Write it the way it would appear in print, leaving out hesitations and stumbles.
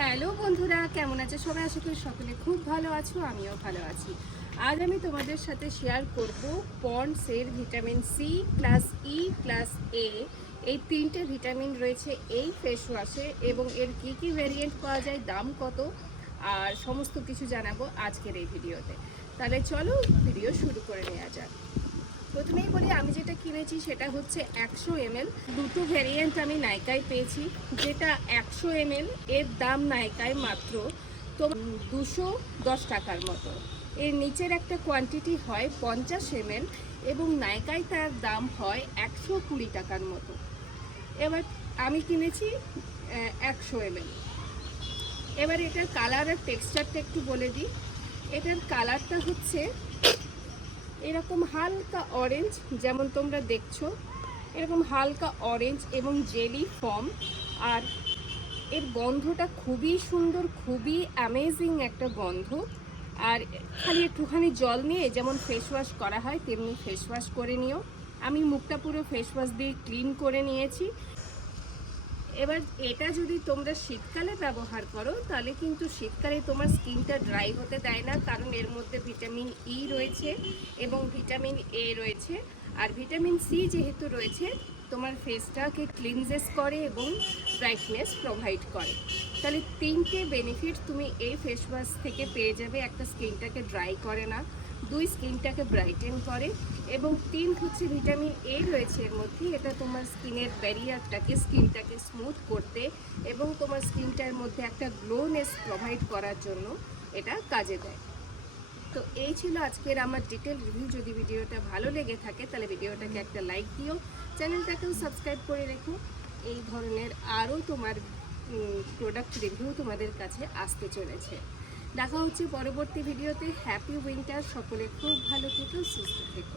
Hello বন্ধুরা, কেমন আছো সবাই? আশা করি সকলে খুব ভালো আছো, আমিও ভালো আছি। আজ আমি তোমাদের সাথে শেয়ার করব পন্ডসের vitamin C plus E plus এ, এই তিনটে ভিটামিন রয়েছে এই ফেস ওয়াশে এবং এর কি কি ভ্যারিয়েন্ট পাওয়া যায়, দাম কত, আর সমস্ত কিছু জানাবো আজকের এই ভিডিওতে। তাহলে চলো ভিডিও শুরু করে নেওয়া যাক। প্রথমেই বলি, আমি যেটা কিনেছি সেটা হচ্ছে 100 ml। দুটো ভ্যারিয়েন্ট আমি নাইকায় পেয়েছি। যেটা 100 ml এর দাম নাইকায় মাত্র তো 210 টাকার মতো। এর নিচের একটা কোয়ান্টিটি হয় 50 ml এবং নাইকায় তার দাম হয় 120 টাকার মতো। এবার আমি কিনেছি 100 ml। এবার এটার কালার আর টেক্সচারটা একটু বলে দিই। এটার কালারটা হচ্ছে এরকম হালকা অরেঞ্জ, যেমন তোমরা দেখছো এরকম হালকা অরেঞ্জ এবং জেলি ফর্ম। আর এর গন্ধটা খুবই সুন্দর, খুবই অ্যামেজিং একটা গন্ধ। আর খালি একটুখানি জল নিয়ে যেমন ফেস ওয়াশ করা হয় তেমনি ফেস ওয়াশ করে নিও। আমি মুখটা পুরো ফেস ওয়াশ দিয়ে ক্লিন করে নিয়েছি। এবার এটা যদি তোমরা শীতকালে ব্যবহার করো তাহলে কিন্তু শীতকালে তোমার স্কিনটা ড্রাই হতে দেয় না, কারণ এর মধ্যে ভিটামিন ই রয়েছে এবং ভিটামিন এ রয়েছে। আর ভিটামিন সি যেহেতু রয়েছে, তোমার ফেসটাকে ক্লিনজেস করে এবং ব্রাইটনেস প্রোভাইড করে। তাহলে তিনটে বেনিফিট তুমি এই ফেস ওয়াশ থেকে পেয়ে যাবে। একটা, স্কিনটাকে ড্রাই করে না; দুই, স্কিনটাকে ব্রাইটেন করে; এবং তিন হচ্ছে ভিটামিন এ রয়েছে এর মধ্যে। এটা তোমার স্কিনের ব্যারিয়ারটাকে, স্কিনটাকে স্মুথ করতে এবং তোমার স্কিনটার মধ্যে একটা গ্লোনেস প্রোভাইড করার জন্য এটা কাজে দেয়। তো এই ছিল আজকের আমার ডিটেল রিভিউ। যদি ভিডিওটা ভালো লেগে থাকে তাহলে ভিডিওটাকে একটা লাইক দিও, চ্যানেলটাকেও সাবস্ক্রাইব করে রেখো। এই ধরনের আরও তোমার প্রোডাক্ট রিভিউ তোমাদের কাছে আসতে চলেছে। দেখা হচ্ছে পরবর্তী ভিডিওতে। হ্যাপি উইন্টার, সকলে খুব ভালো থেকো, সুস্থ থেকো।